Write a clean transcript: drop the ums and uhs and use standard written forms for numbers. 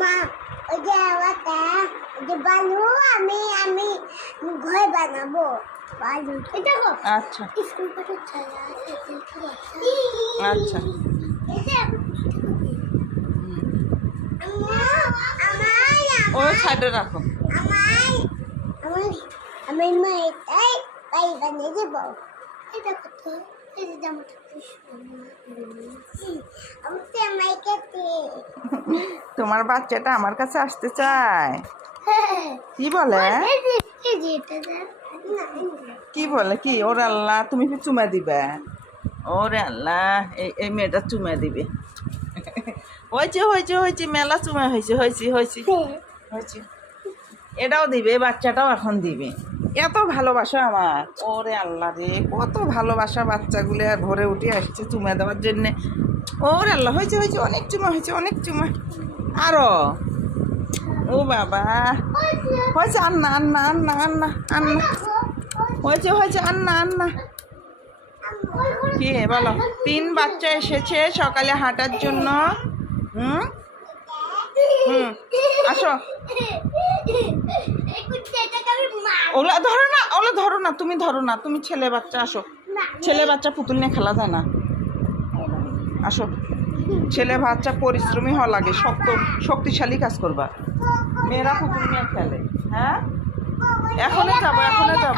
মা ওই যে আমাকে ওই যে বালু আমি ঘর বানাবো বালু দেখো। আচ্ছা স্কুল পাঠে ছায়া আচ্ছা ও সাইডে রাখো। আমি মা এটাই তাই বানিয়ে দেবো। এটা কত এই যে জামাটা তোমার বাচ্চাটা আমার কাছে আসতে চায়। কি বলে কি বলে কি? ওরে আল্লাহ, তুমি কি চুমা দিবে? ওরে আল্লাহ, এই মেয়েটা চুমা দিবে। হয়েছে হয়েছে হয়েছে, মেলা চুমা হয়েছে হয়েছে হয়েছে হয়েছে। এটাও দিবে, বাচ্চাটাও এখন দিবে। এত ভালোবাসা আমার। ওরে আল্লাহ রে, কত ভালোবাসা বাচ্চাগুলো আর ভরে উঠে আসছে চুমা দেওয়ার জন্যে। ওরে আল্লাহ, হয়েছে হয়েছে, অনেক চুমা হয়েছে, অনেক চুমা। আরো ও বাবা, হয়েছে, আন্না আন্না আন্না আন্না আন্না, হয়েছে হয়েছে, আন্না আন্না। কি বলো? 3 বাচ্চা এসেছে সকালে হাঁটার জন্য। হুম হুম, আসো। ওগুলা ধরো না, ওগুলো ধরো না, তুমি ধরো না, তুমি ছেলে বাচ্চা। আসো, ছেলে বাচ্চা পুতুল নিয়ে খেলা যায় না। আসো, ছেলে বাচ্চা পরিশ্রমী হওয়া লাগে, শক্তিশালী কাজ করবা। মেয়েরা পুতুল নিয়ে খেলে। হ্যাঁ, এখনই যাবো, এখনই যাবো।